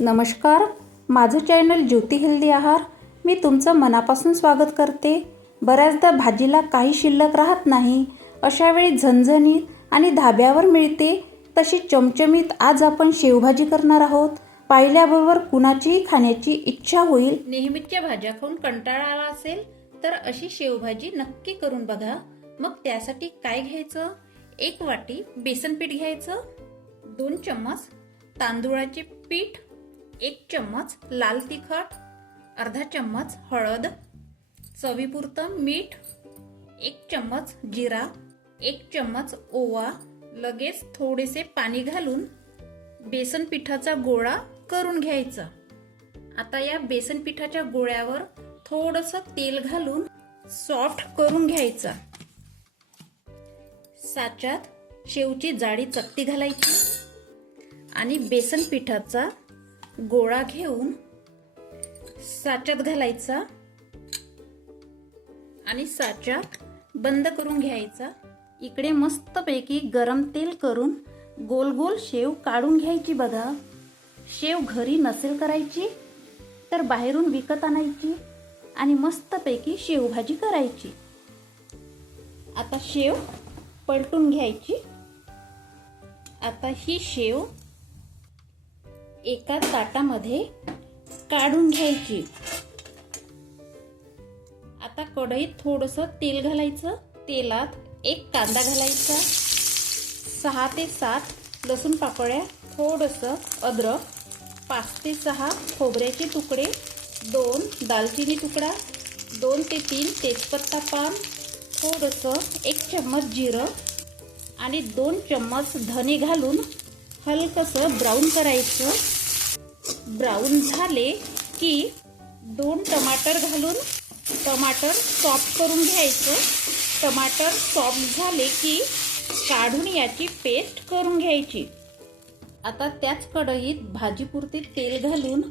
नमस्कार, माझं चॅनल ज्योती हेल्दी आहार मी तुमचं मनापासून स्वागत करते। बऱ्याचदा भाजीला काही शिल्लक राहत नाही, अशा वेळी झणझणीत आणि धाब्यावर मिळते तशी चमचमीत आज आपण शेवभाजी करणार आहोत। पाहिल्याबरोबर कुणाचीही खाण्याची इच्छा होईल। नेहमीच्या भाज्या खाऊन कंटाळा आला असेल तर अशी शेवभाजी नक्की करून बघा। मग त्यासाठी काय घ्यायचं? 1 वाटी बेसन पीठ घ्यायचं, 2 चम्मच तांदूळाचे पीठ, 1 चम्मच लाल तिखट, अर्धा चम्मच हळद, चवीपुरतं मीठ, 1 चम्मच जिरा, 1 चम्मच ओवा, लगेच थोडेसे पाणी घालून बेसन पिठाचा गोळा करून घ्यायचा। आता या बेसन पिठाच्या गोळ्यावर थोडंसं तेल घालून सॉफ्ट करून घ्यायचा। साच्यात शेवची जाडी चकती घालायची आणि बेसन पिठाचा गोळा घेऊन साच्यात घालायचा आणि साचा बंद करून घ्यायचा। इकडे मस्तपैकी गरम तेल करून गोल गोल शेव काढून घ्यायची। बघा, शेव घरी नसेल करायची तर बाहेरून विकत आणायची आणि मस्तपैकी शेवभाजी करायची। आता शेव पलटून घ्यायची। आता ही शेव एका ताटामध्ये काढून घ्यायची। आता कढईत थोडंसं तेल घालायचं। तेलात 1 कांदा घालायचा, 6 ते 7 लसूण पाकळ्या, थोडंसं अद्रक, 5 ते 6 खोबऱ्याचे तुकडे, 2 दालचिनी तुकडा, 2 ते 3 तेजपत्ता पान, थोडंसं 1 चम्मच जिरं आणि 2 चम्मच धने घालून हलकसं ब्राऊन करायचं। ब्राऊन झाले की 2 टमाटर घालून टमाटर सॉफ्ट करून घ्यायचं। टमाटर सॉफ्ट झाले की काढून याची पेस्ट करून घ्यायची। आता त्याच कढईत भाजीपुरते तेल घालून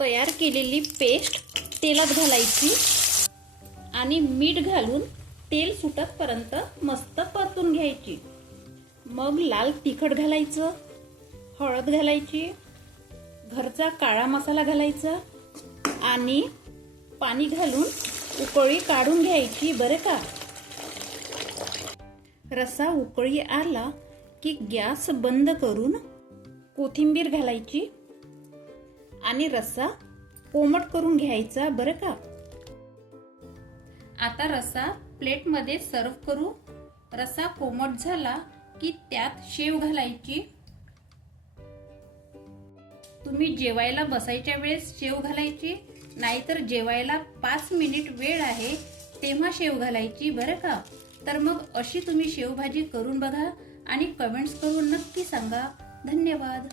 तयार केलेली पेस्ट तेलात घालायची आणि मीठ घालून तेल सुटतपर्यंत मस्त परतून घ्यायची। मग लाल तिखट घालायचं, हळद घालायची, घरचा काळा मसाला घालायचा आणि पाणी घालून उकळी काढून घ्यायची बरं का। रस्सा उकळी आला की गॅस बंद करून कोथिंबीर घालायची आणि रस्सा कोमट करून घ्यायचा बरं का। आता रस्सा प्लेटमध्ये सर्व करू। रस्सा कोमट झाला की त्यात शेव घालायची। तुम्ही जेवायला बसायच्या वेळेस शेव घालायची, नाहीतर जेवायला 5 मिनिट वेळ आहे तेव्हा शेव घालायची बरं का। तर मग अशी तुम्ही शेवभाजी करून बघा आणि कमेंट्स करून नक्की सांगा। धन्यवाद।